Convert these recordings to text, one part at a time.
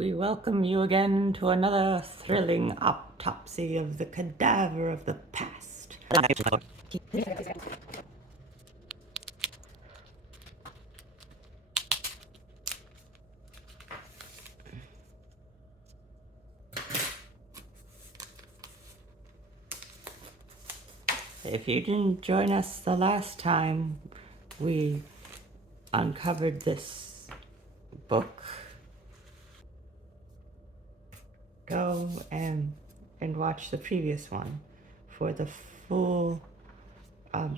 We welcome you again to another thrilling autopsy of the cadaver of the past. If you didn't join us the last time we uncovered this book, go and watch the previous one for the full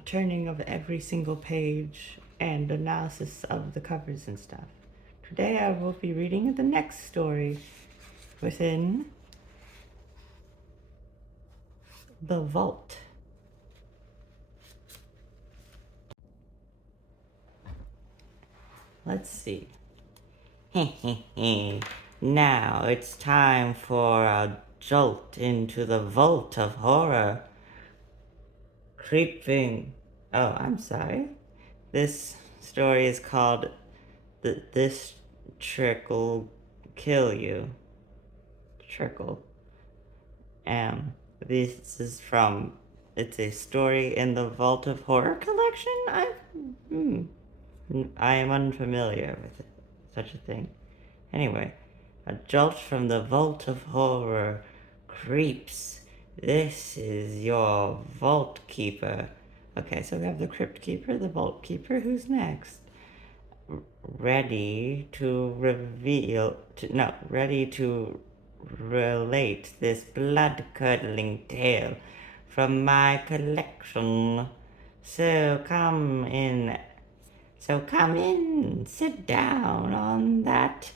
turning of every single page and analysis of the covers and stuff. Today I will be reading the next story within the vault. Let's see. Now it's time for a jolt into the vault of horror. Creeping. Oh, I'm sorry. This story is called This Trick'll Kill You. Trickle. This is from. It's a story in the Vault of Horror collection? I am unfamiliar with it, such a thing. Anyway, a jolt from the Vault of Horror creeps. This is your Vault Keeper. Okay, so we have the Crypt Keeper, the Vault Keeper. Who's next? Ready to relate this blood-curdling tale from my collection. So come in, sit down on that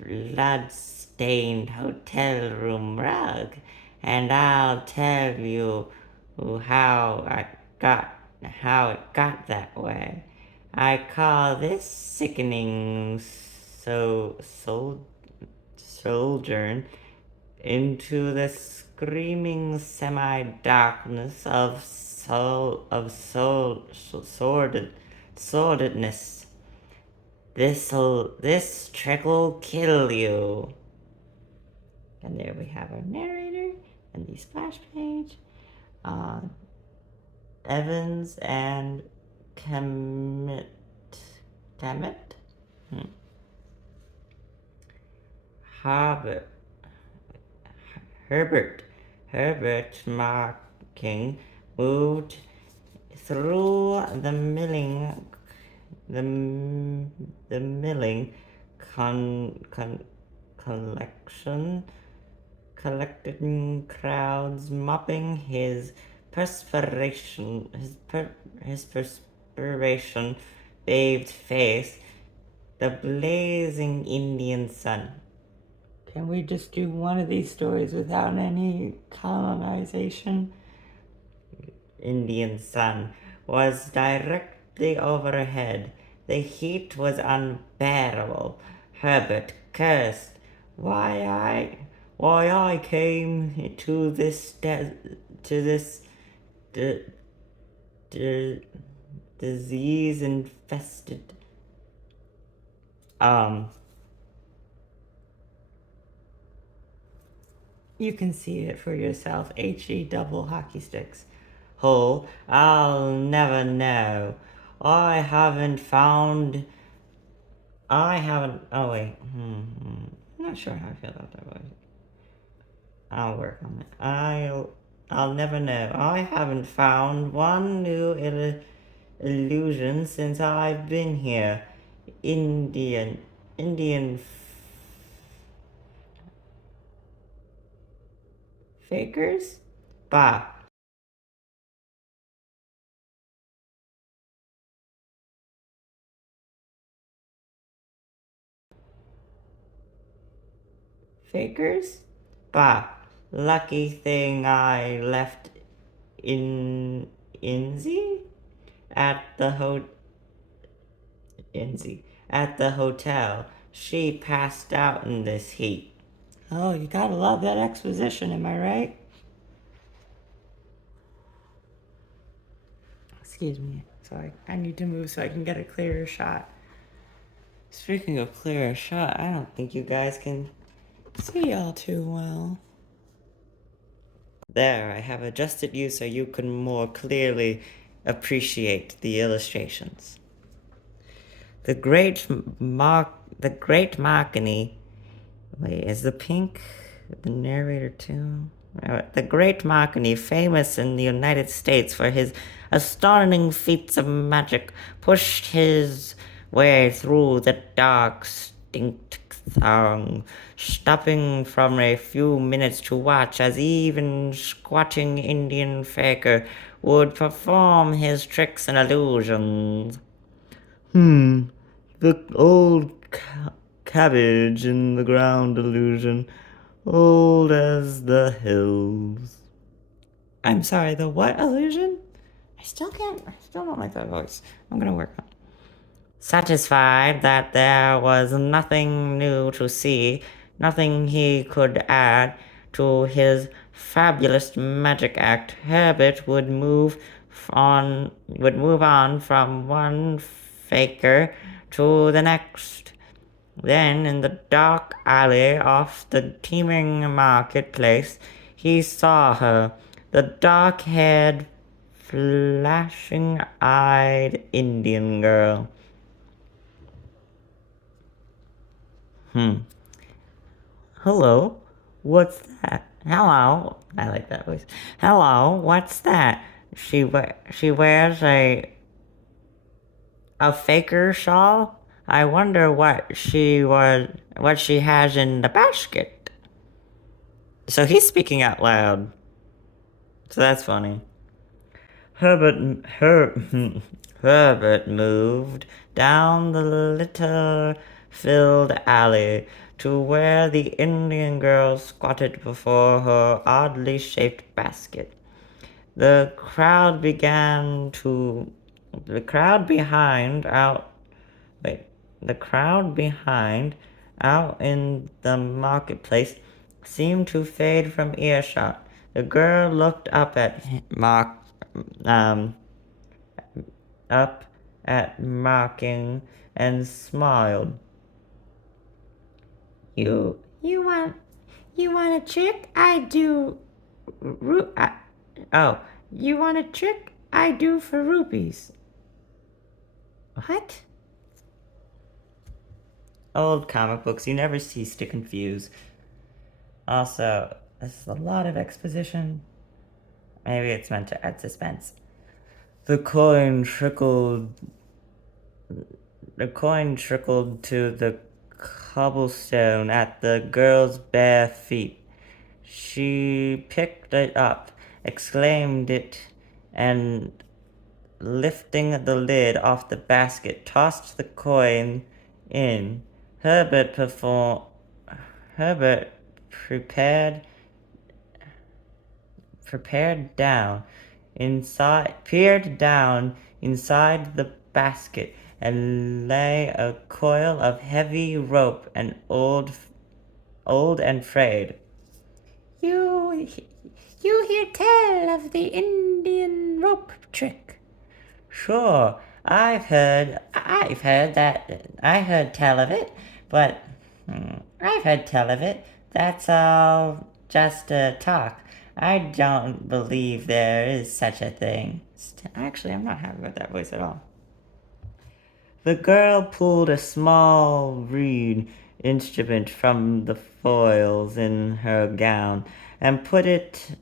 blood-stained hotel room rug, and I'll tell you how it got that way. I call this sickening sojourn into the screaming semi-darkness of sordidness. This trick'll kill you. And there we have our narrator and the splash page. Evans and Kemet. Herbert Marking moved through the milling collecting crowds, mopping his perspiration bathed face, the blazing Indian sun. Can we just do one of these stories without any colonization? Indian sun was directly overhead. The heat was unbearable. Herbert cursed. Why I came to this disease infested you can see it for yourself. HE double hockey sticks. Hole, I'll never know. I haven't. Oh wait. I'm not sure how I feel about that voice. I'll work on it. I'll never know. I haven't found one new illusion since I've been here. Indian fakers? Bah. Fakers? Bah. Lucky thing I left Inzi at the hotel. She passed out in this heat. Oh, you gotta love that exposition, am I right? Excuse me. Sorry, I need to move so I can get a clearer shot. Speaking of clearer shot, I don't think you guys can See all too well. There, I have adjusted you so you can more clearly appreciate the illustrations. The great Marconi. Wait, is the pink the narrator too? The Great Marconi, famous in the United States for his astonishing feats of magic, pushed his way through the dark, stink throng, stopping from a few minutes to watch as even squatting Indian faker would perform his tricks and illusions. The old cabbage in the ground illusion, old as the hills. I'm sorry, the what illusion? I still don't like that voice. I'm gonna work on it. Satisfied that there was nothing new to see, nothing he could add to his fabulous magic act, Herbert would move on from one faker to the next. Then, in the dark alley off the teeming marketplace, he saw her, the dark-haired, flashing-eyed Indian girl. Hello, what's that? Hello, I like that voice. Hello, what's that? She wears a faker shawl. I wonder what she has in the basket. So he's speaking out loud. So that's funny. Herbert moved down the litter-filled alley to where the Indian girl squatted before her oddly shaped basket. The crowd behind out in the marketplace seemed to fade from earshot. The girl looked um, up at Marking and smiled. You want a trick? I do. You want a trick? I do for rupees. What? Old comic books, you never cease to confuse. Also, this is a lot of exposition. Maybe it's meant to add suspense. The coin trickled to the cobblestone at the girl's bare feet. She picked it up, exclaimed it, and lifting the lid off the basket, tossed the coin in. Herbert peered down inside the basket and lay a coil of heavy rope and old and frayed. You hear tell of the Indian rope trick? Sure, I've heard tell of it, but I've heard tell of it. That's all just talk. I don't believe there is such a thing. Actually, I'm not happy with that voice at all. The girl pulled a small reed instrument from the foils in her gown and put it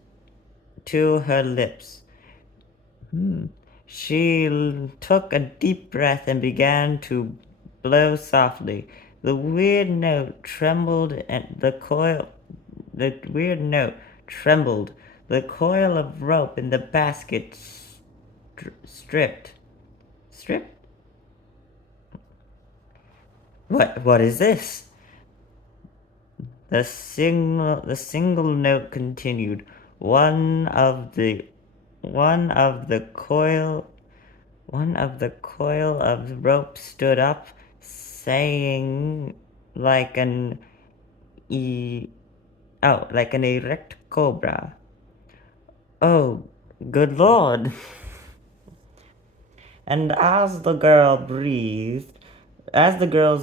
to her lips. She took a deep breath and began to blow softly. The weird note trembled. The coil of rope in the basket stripped. Stripped? What is this? The single note continued. One of the coil of rope stood up, saying like an erect cobra. Oh, good Lord. And as the girl's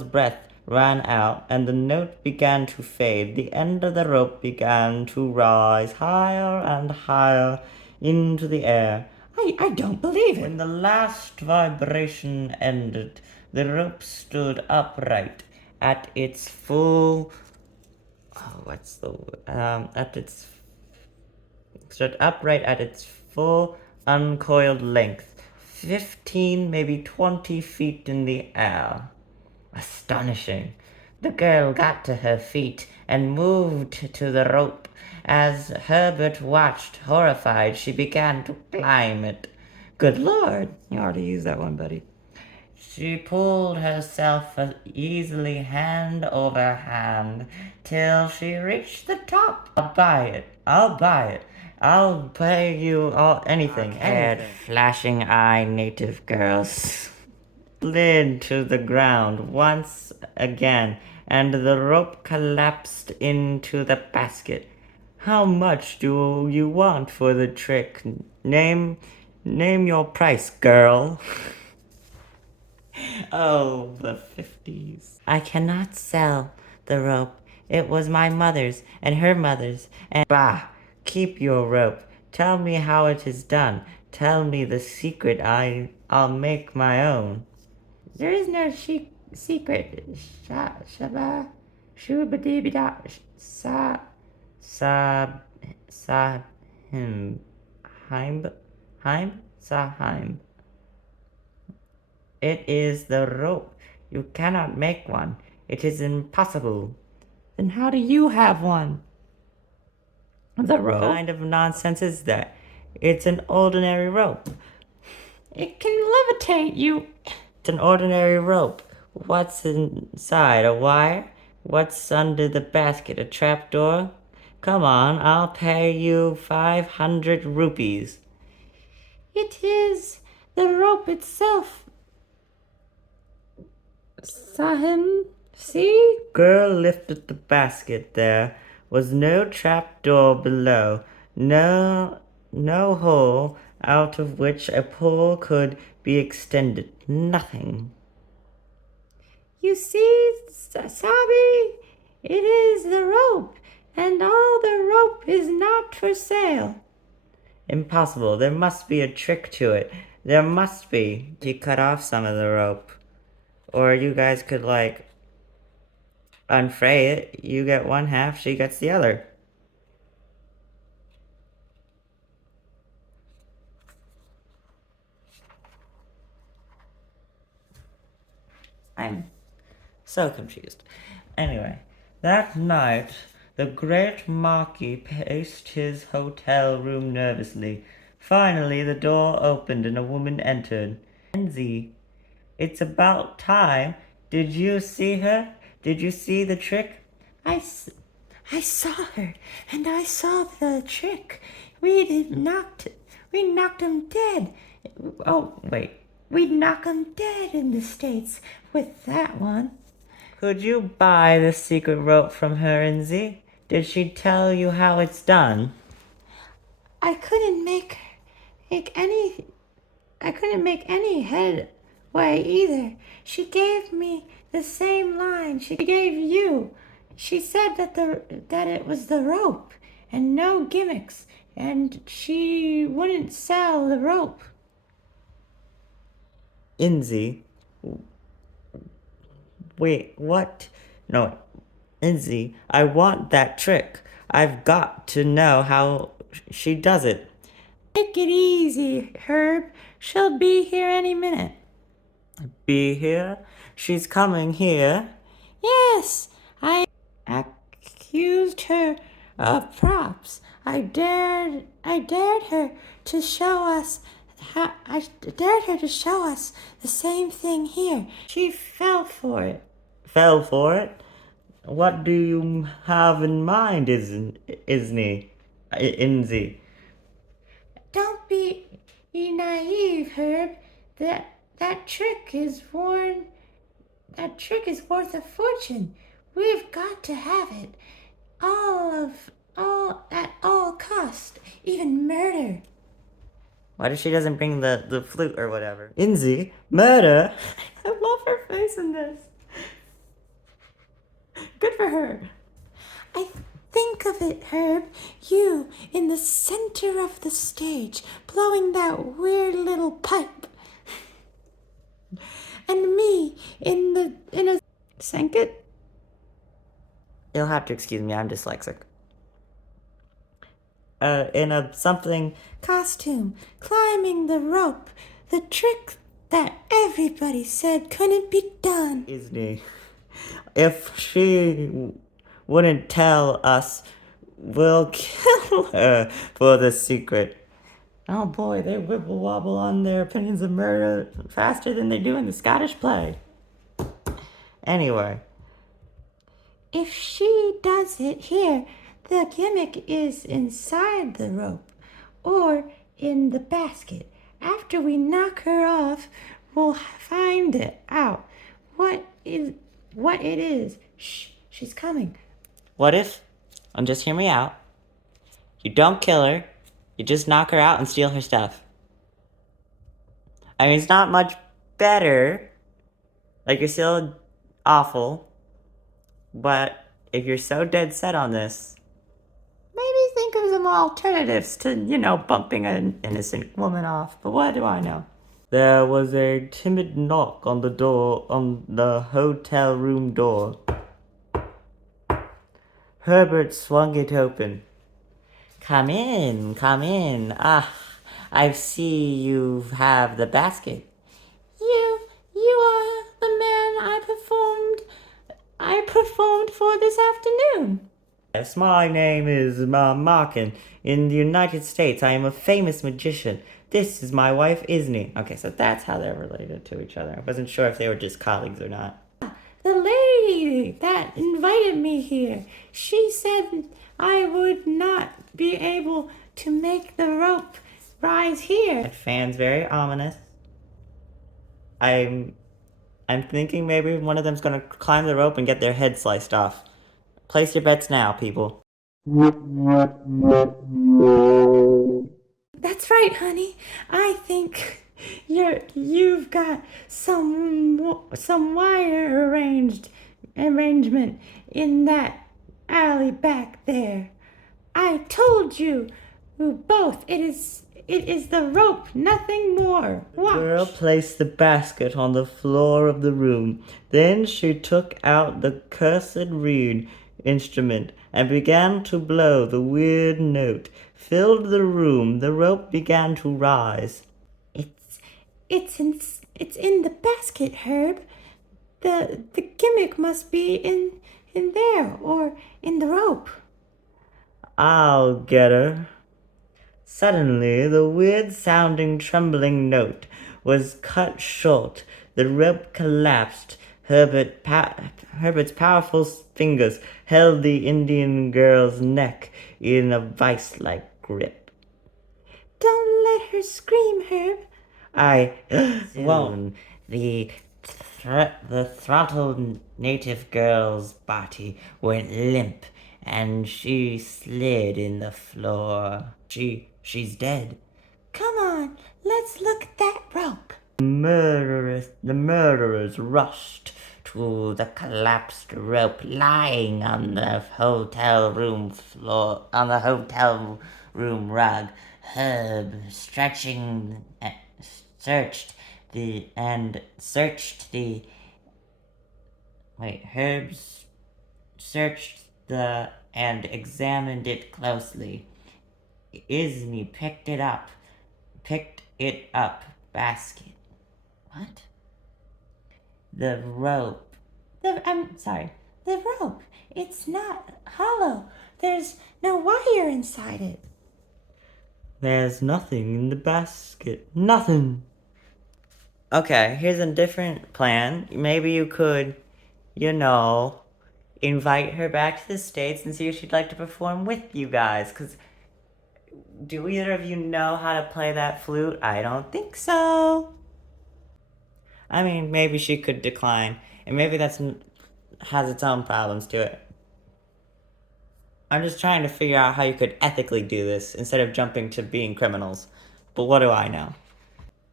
breath ran out, and the note began to fade. The end of the rope began to rise higher and higher into the air. I don't believe it. When the last vibration ended, the rope stood upright at its full. Oh, what's the at its stood upright at its full uncoiled length, 15, maybe 20 feet in the air. Astonishing. The girl got to her feet and moved to the rope. As Herbert watched, horrified, she began to climb it. Good Lord! You already used that one, buddy. She pulled herself easily hand over hand till she reached the top. I'll buy it. I'll buy it. I'll pay you all anything. Flashing eye native girls slid to the ground once again, and the rope collapsed into the basket. How much do you want for the trick? Name your price, girl. Oh, the 50s. I cannot sell the rope. It was my mother's and her mother's. And bah, keep your rope. Tell me how it is done. Tell me the secret. I'll make my own. There is no secret. Shaba, shubadibida, him, sahim. It is the rope. You cannot make one. It is impossible. Then how do you have one? The rope? What kind of nonsense is that? It's an ordinary rope. It can levitate you. It's an ordinary rope. What's inside? A wire? What's under the basket? A trapdoor? Come on, I'll pay you 500 rupees. It is the rope itself. Sahim, see? Girl lifted the basket. There was no trapdoor below, no hole out of which a pole could be extended. Nothing. You see, Sabi, it is the rope, and all the rope is not for sale. Impossible. There must be a trick to it. There must be. He cut off some of the rope. Or you guys could, like, unfray it. You get one half, she gets the other. I'm so confused. Anyway, that night, the great Marquis paced his hotel room nervously. Finally, the door opened and a woman entered. Enzi, it's about time. Did you see her? Did you see the trick? I saw her, and I saw the trick. We knocked him dead. Oh, wait. We'd knock him dead in the States with that one. Could you buy the secret rope from her, Enzi? Did she tell you how it's done? I couldn't make any headway either. She gave me the same line she gave you. She said that it was the rope and no gimmicks, and she wouldn't sell the rope. Enzi? Wait, what? No, Enzi, I want that trick. I've got to know how she does it. Take it easy, Herb. She'll be here any minute. Be here? She's coming here? Yes, I accused her of props. I dared her to show us the same thing here. She fell for it. Fell for it? What do you have in mind, Enzi? Don't be naive, Herb. That trick is worth a fortune. We've got to have it. At all cost, even murder. Why does she doesn't bring the flute or whatever? Enzi, murder? I love her face in this. Good for her. I think of it, Herb, you in the center of the stage, blowing that weird little pipe. And me in a sink it? You'll have to excuse me, I'm dyslexic. In a something Costume, climbing the rope, the trick that everybody said couldn't be done. Disney. If she wouldn't tell us, we'll kill her for the secret. Oh boy, they wibble wobble on their opinions of murder faster than they do in the Scottish play. Anyway. If she does it here, the gimmick is inside the rope or in the basket. After we knock her off, we'll find it out. What it is. Shh, she's coming. What if, and just hear me out, you don't kill her, you just knock her out and steal her stuff? I mean, it's not much better. Like, you're still awful. But if you're so dead set on this, maybe think of some alternatives to, bumping an innocent woman off. But what do I know? There was a timid knock on the hotel room door. Herbert swung it open. Come in, come in. Ah, I see you have the basket. You are the man I performed for this afternoon. Yes, my name is Markin. In the United States, I am a famous magician. This is my wife, Isney. Okay, so that's how they're related to each other. I wasn't sure if they were just colleagues or not. The lady that invited me here, she said I would not be able to make the rope rise here. That fan's very ominous. I'm thinking maybe one of them's gonna climb the rope and get their head sliced off. Place your bets now, people. That's right, honey. I think you've got some wire arrangement in that alley back there. I told you both. It is the rope, nothing more. Watch. The girl placed the basket on the floor of the room. Then she took out the cursed reed instrument and began to blow the weird note. Filled the room. The rope began to rise. It's in the basket, Herb. The gimmick must be in there or in the rope. I'll get her. Suddenly, the weird-sounding trembling note was cut short. The rope collapsed. Herbert's powerful fingers held the Indian girl's neck in a vice-like grip. Don't let her scream, Herb. I won't. The throttled native girl's body went limp, and she slid in the floor. She's dead. Come on, let's look at that rope. The murderers rushed to the collapsed rope lying on the hotel room floor, on the hotel room rug. Herb searched and examined it closely. Isney picked it up. Basket. What? The rope. The rope. It's not hollow. There's no wire inside it. There's nothing in the basket. Nothing. Okay, here's a different plan. Maybe you could, invite her back to the States and see if she'd like to perform with you guys. Because do either of you know how to play that flute? I don't think so. I mean, maybe she could decline. And maybe that's has its own problems to it. I'm just trying to figure out how you could ethically do this instead of jumping to being criminals. But what do I know?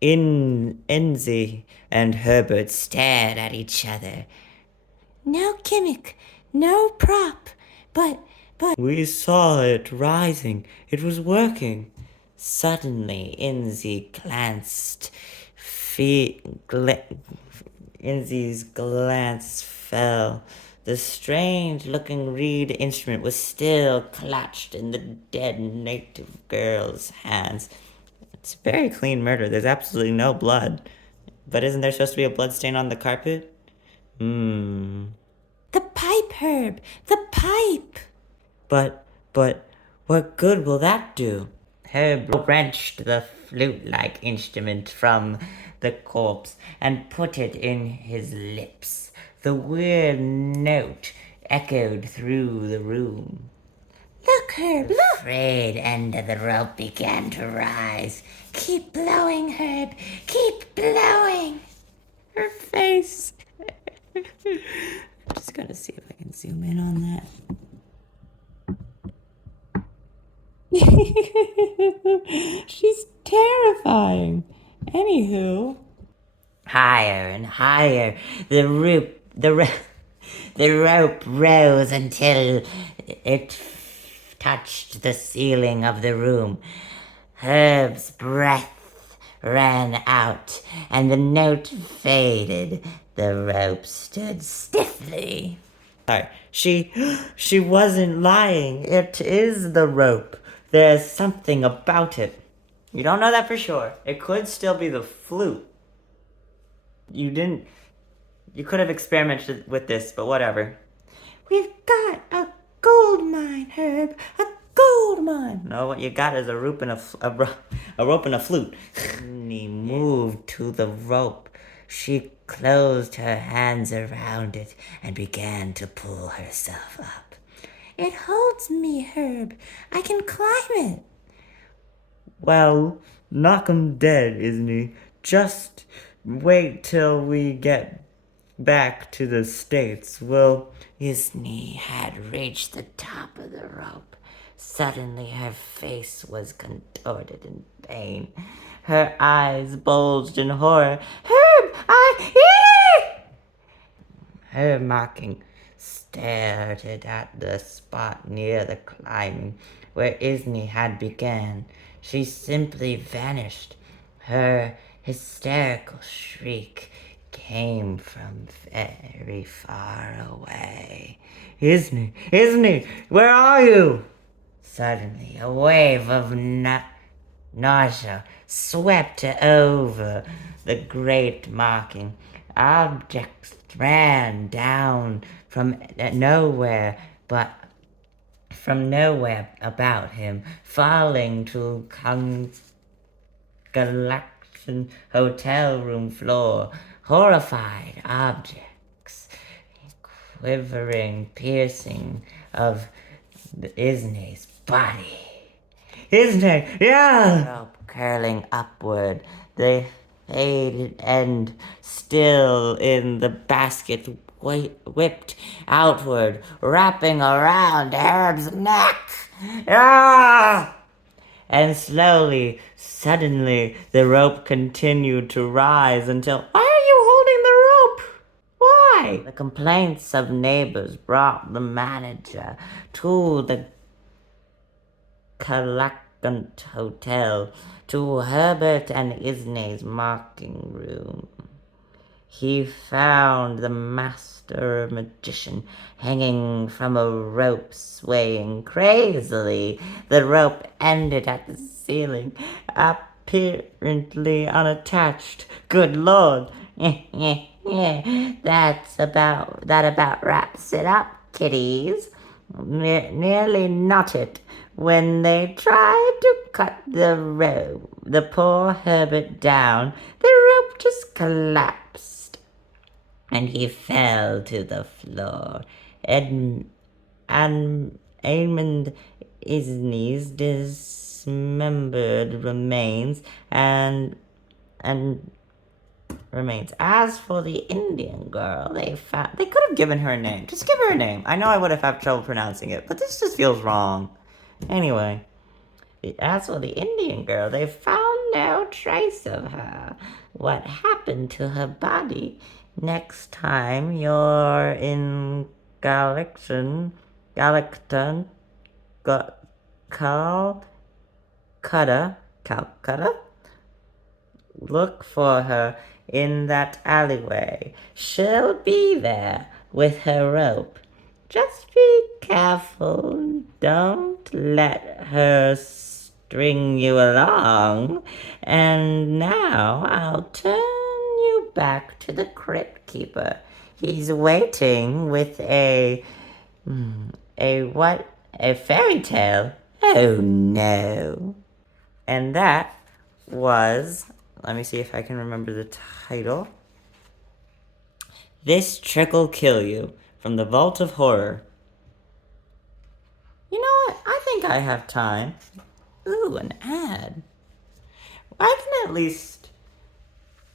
Enzi and Herbert stared at each other. No gimmick. no prop, but We saw it rising. It was working. Suddenly, Inzy's glance fell. The strange-looking reed instrument was still clutched in the dead native girl's hands. It's a very clean murder. There's absolutely no blood. But isn't there supposed to be a blood stain on the carpet? the pipe, Herb, the pipe. But, what good will that do? Herb wrenched the flute-like instrument from the corpse and put it in his lips. The weird note echoed through the room. Look, Herb, The look. frayed end of the rope began to rise. Keep blowing, Herb, keep blowing. Her face. I'm just gonna see if I can zoom in on that. She's terrifying. Anywho, Higher and higher, the rope rose until it touched the ceiling of the room. Herb's breath ran out, and the note faded. The rope stood stiffly. Sorry, she wasn't lying. It is the rope. There's something about it. You don't know that for sure. It could still be the flute. You could have experimented with this, but whatever. We've got a gold mine, Herb, a gold mine. No, what you got is a rope and a rope and a flute. He moved to the rope. She closed her hands around it and began to pull herself up. It holds me, Herb. I can climb it. Well, knock 'em dead, isn't he? Just wait till we get back to the States. Isney had reached the top of the rope. Suddenly her face was contorted in pain. Her eyes bulged in horror. Herb, Her mocking stared at the spot near the climbing where Isney had began. She simply vanished. Her hysterical shriek came from very far away. Isney, where are you? Suddenly, a wave of nausea swept over the great mocking. Objects ran down from nowhere about him, falling to Galaxian hotel room floor. Horrified objects, quivering, piercing of Isney's body. Isney, yeah! Rope curling upward, the faded end still in the basket whipped outward, wrapping around Herb's neck. Ah! And suddenly, the rope continued to rise until... Why are you holding the rope? Why? The complaints of neighbors brought the manager to the Calacant Hotel, to Herbert and Isney's mocking room. He found the master magician hanging from a rope, swaying crazily. The rope ended at the ceiling, apparently unattached. Good Lord! That about wraps it up, kiddies. Nearly knotted. When they tried to cut the poor Herbert down, the rope just collapsed, and he fell to the floor. And Edmund Isney's dismembered remains remains. As for the Indian girl, they could have given her a name. Just give her a name. I know I would have had trouble pronouncing it, but this just feels wrong. Anyway, as for the Indian girl, they found no trace of her. What happened to her body? Next time you're in Galacton, Calcutta? Look for her in that alleyway. She'll be there with her rope. Just be careful. Don't let her string you along. And now I'll turn you back to the crypt keeper. He's waiting with a what? A fairy tale? Oh no. And that was, let me see if I can remember the title. This Trick'll Kill You, from the Vault of Horror. You know what? I think I have time. Ooh, an ad. I can at least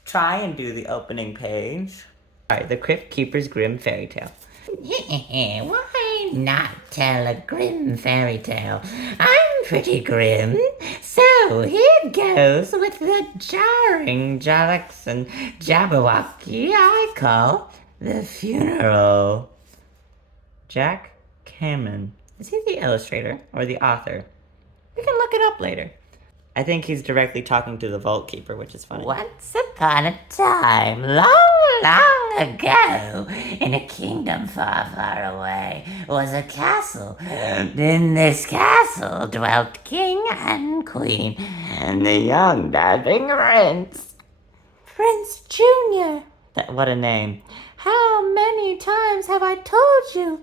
try and do the opening page. Alright, the Crypt Keeper's Grim Fairy Tale. Why not tell a grim fairy tale? I'm pretty grim. So here goes with the jarring Jallocks and Jabberwocky I call The Funeral. Jack Cameron. Is he the illustrator or the author? We can look it up later. I think he's directly talking to the Vault Keeper, which is funny. Once upon a time, long, long ago, in a kingdom far, far away, was a castle. In this castle dwelt king and queen, and the young dabbing prince. Prince Junior. What a name. How many times have I told you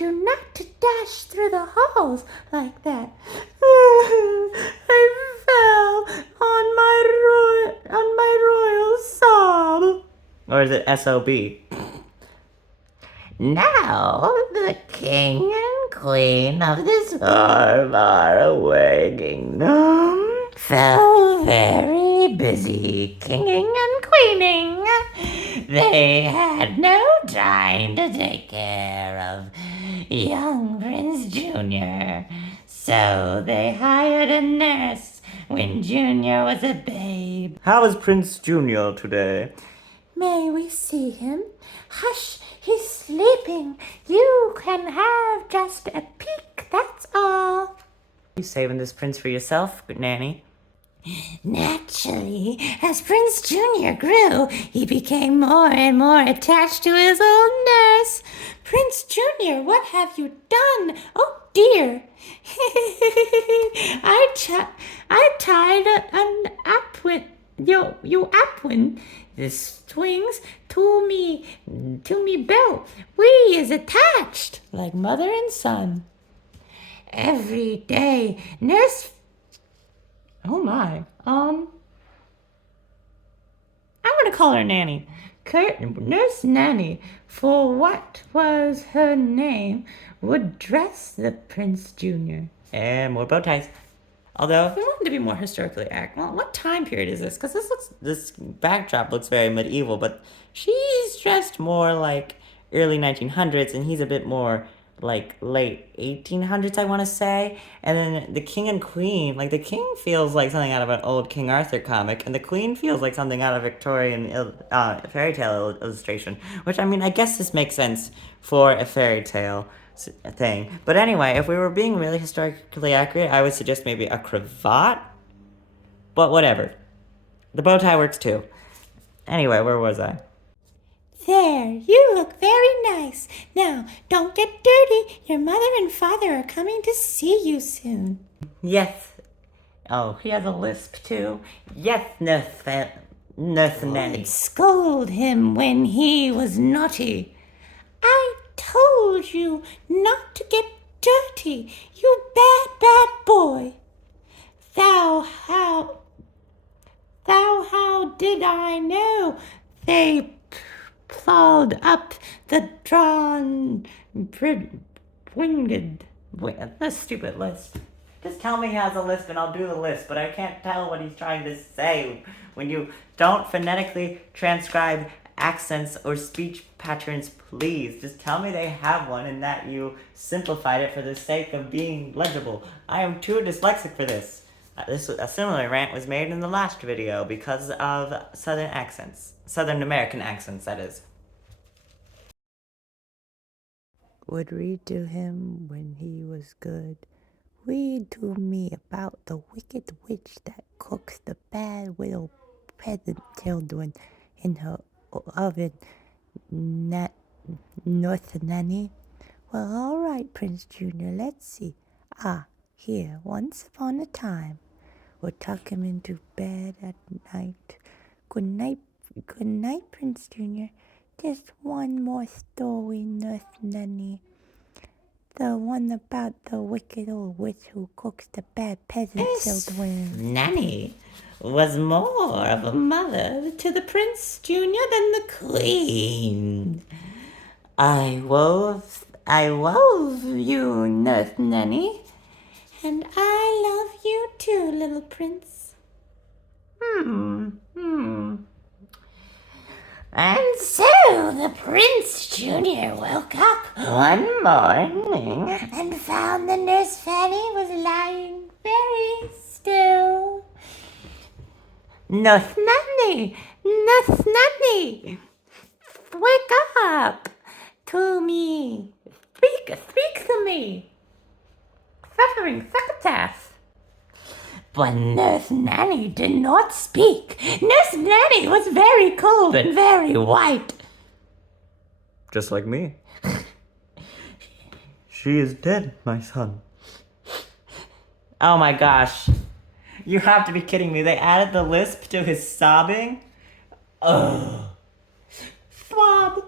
not to dash through the halls like that? I fell on my royal sob. Or is it S.O.B.? Now the king and queen of this far, far away kingdom fell very busy kinging and queening. They had no time to take care of young Prince Junior, so they hired a nurse when Junior was a babe. How is Prince Junior today? May we see him? Hush, he's sleeping. You can have just a peek, that's all. You saving this prince for yourself, Nanny? Naturally, as Prince Junior grew, he became more and more attached to his old nurse. Prince Junior, what have you done? Oh dear. I tied an apwin, you apwin, the strings to me belt. We is attached like mother and son. Every day, nurse. Oh my. I'm gonna call her Nanny. Nurse Nanny, for what was her name, would dress the Prince Junior. And more bow ties. Although, if We want him to be more historically accurate. Well, what time period is this? Because this backdrop looks very medieval, but she's dressed more like early 1900s, and he's a bit more like late 1800s, I want to say. And then the king and queen, like the king feels like something out of an old King Arthur comic, and the queen feels like something out of Victorian fairy tale illustration. Which, I mean, I guess this makes sense for a fairy tale thing. But anyway, if we were being really historically accurate, I would suggest maybe a cravat. But whatever. The bow tie works too. Anyway, where was I? There, you look very nice. Now, don't get dirty. Your mother and father are coming to see you soon. Yes. Oh, he has a lisp too. Yes, Nurse Nanny. Scold him when he was naughty. I told you not to get dirty, you bad, bad boy. How did I know they plowed up the drawn, winged. That's stupid lisp. Just tell me he has a lisp and I'll do the lisp, but I can't tell what he's trying to say when you don't phonetically transcribe accents or speech patterns, please. Just tell me they have one and that you simplified it for the sake of being legible. I am too dyslexic for this. A similar rant was made in the last video because of Southern accents. Southern American accents, that is. would read to him when he was good. Read to me about the wicked witch that cooks the bad little peasant children in her oven, North Nanny. Well, all right, Prince Junior, let's see. Ah, here, once upon a time. We'll tuck him into bed at night. Good night, Prince Junior. Just one more story, Nurse Nanny. The one about the wicked old witch who cooks the bad peasant children. Nanny was more of a mother to the Prince Junior than the Queen. I wove you, Nurse Nanny, and I love you too, little prince. And so the Prince Junior woke up one morning and found the Nurse Fanny was lying very still. Nurse Nanny, wake up to me. Speak to me. Suffering succotash. But Nurse Nanny did not speak. Nurse Nanny was very cold and very white. Just like me. She is dead, my son. Oh my gosh. You have to be kidding me. They added the lisp to his sobbing? Ugh. Thwob,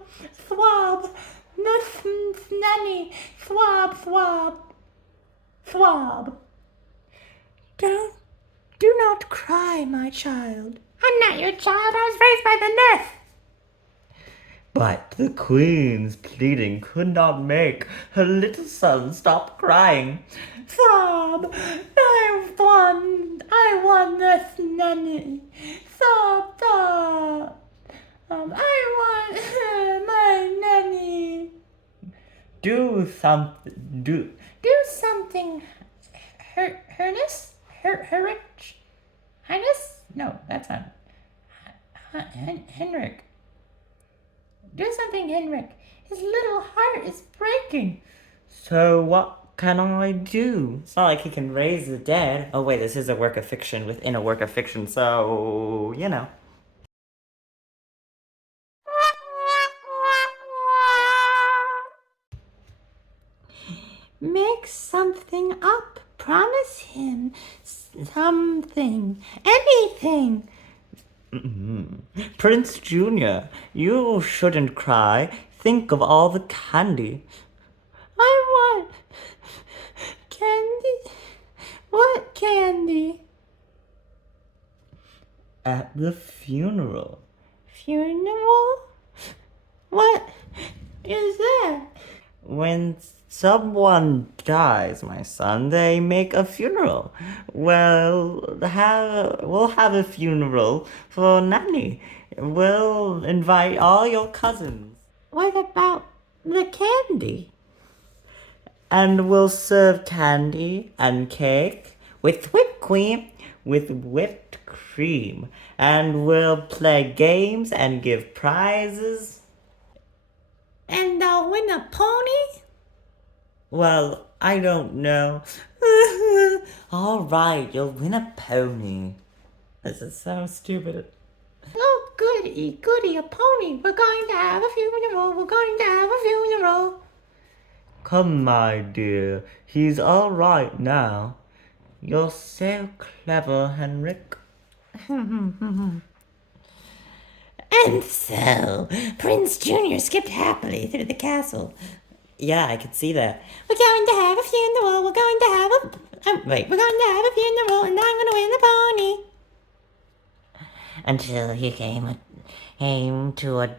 Nurse Nanny, thwob. Do not cry, my child. I'm not your child. I was raised by the nurse. But the queen's pleading could not make her little son stop crying. Sob, I won Nurse Nanny. Sob. I want my nanny. Do something. Highness? No, that's not. Henrik. Do something, Henrik. His little heart is breaking. So what can I do? It's not like he can raise the dead. Oh wait, this is a work of fiction within a work of fiction, so you know. Make something up. Promise him something. Anything. Prince Junior, you shouldn't cry. Think of all the candy. I want candy. What candy? At the funeral. Funeral? What is that? When someone dies, my son, they make a funeral. We'll have a funeral for Nanny. We'll invite all your cousins. What about the candy? And we'll serve candy and cake with whipped cream, and we'll play games and give prizes. And I'll win a pony? Well, I don't know. All right, you'll win a pony. This is so stupid. Oh, goody, a pony. We're going to have a funeral. Come, my dear, he's all right now. You're so clever, Henrik. And so, Prince Junior skipped happily through the castle. Yeah, I could see that. We're going to have a funeral. We're going to have a funeral, and I'm going to win the pony. Until he came to a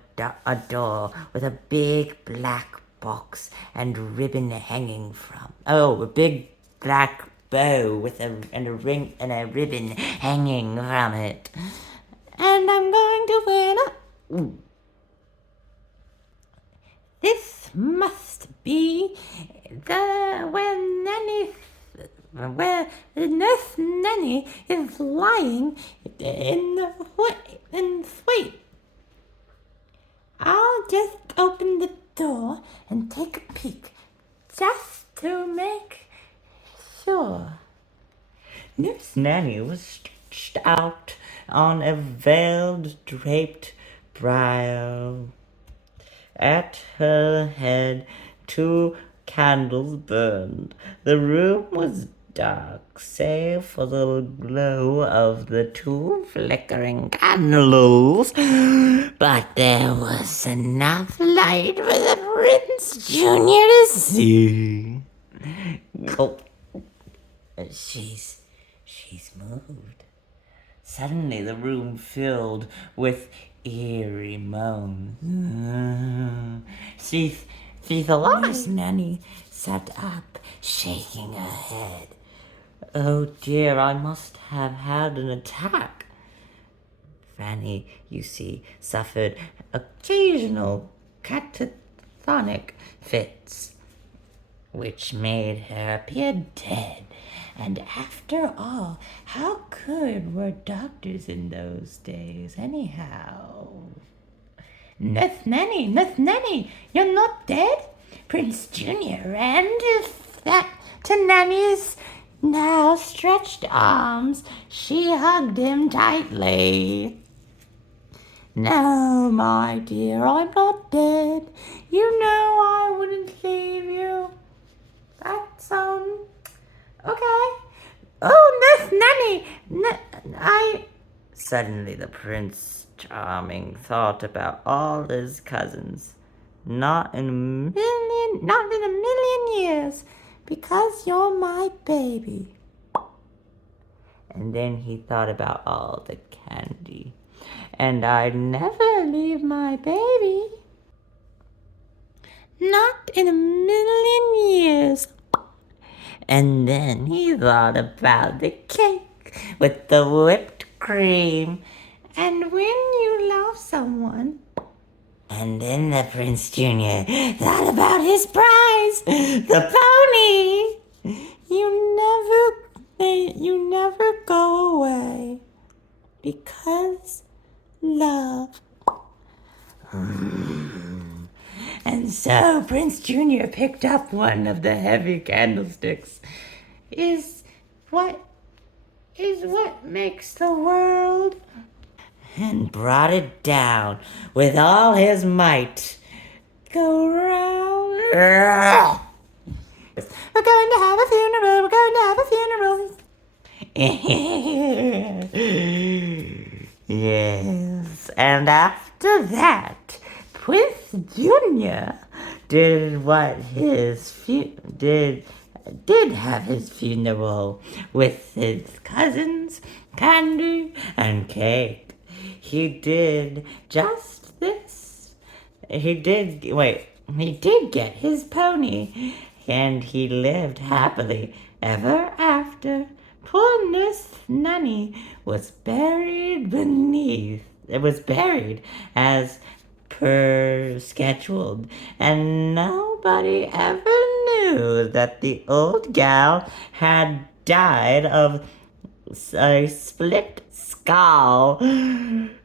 door with a big black box and ribbon hanging from. Oh, a big black bow with a ring and a ribbon hanging from it. And I'm going to win a... This must be where Nurse Nanny is lying in the wait. I'll just open the door and take a peek, just to make sure. Nurse Nanny was stretched out on a veiled draped bier. At her head 2 candles burned. The room was dark, save for the glow of the 2 flickering candles. But there was enough light for the Prince Junior to see. Oh, she's moved. Suddenly the room filled with eerie moans. She's alive. Nurse Nanny sat up, shaking her head. Oh dear, I must have had an attack. Fanny, you see, suffered occasional catatonic fits, which made her appear dead. And after all, how good were doctors in those days, anyhow? Nurse Nanny, you're not dead? Prince Junior ran to Nanny's now stretched arms. She hugged him tightly. No, my dear, I'm not dead. You know I wouldn't leave you. That's, okay. Oh, Nurse Nanny, Suddenly the Prince Charming thought about all his cousins. Not in a million years, because you're my baby. And then he thought about all the candy. And I'd never leave my baby. Not in a million years. And then he thought about the cake with the whipped cream. And when you love someone. And then the Prince Jr. thought about his prize, the pony. You never go away. Because love. And so Prince Jr. picked up one of the heavy candlesticks. Is what makes the world. And brought it down with all his might. Go round. We're going to have a funeral. We're going to have a funeral. Yes, and after that, Prince Junior did have his funeral with his cousins, candy and cake. He did just this. He did get his pony, and he lived happily ever after. Poor Nurse Nanny was buried as per scheduled, and nobody ever knew that the old gal had died of a split skull.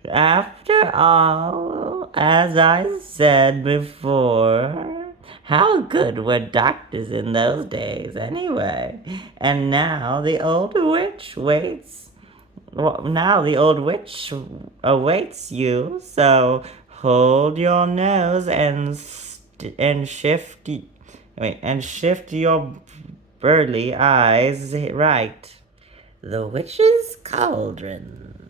After all, as I said before, how good were doctors in those days anyway? And now the old witch awaits you, so hold your nose and shift your burly eyes right. The Witch's Cauldron.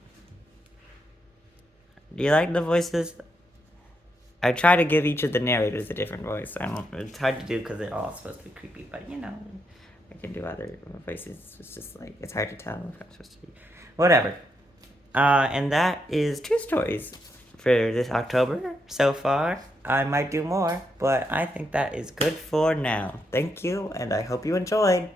Do you like the voices? I try to give each of the narrators a different voice. It's hard to do because they're all supposed to be creepy, but I can do other voices. It's just like, it's hard to tell if I'm supposed to be. Whatever. And that is 2 stories for this October so far. I might do more, but I think that is good for now. Thank you, and I hope you enjoyed.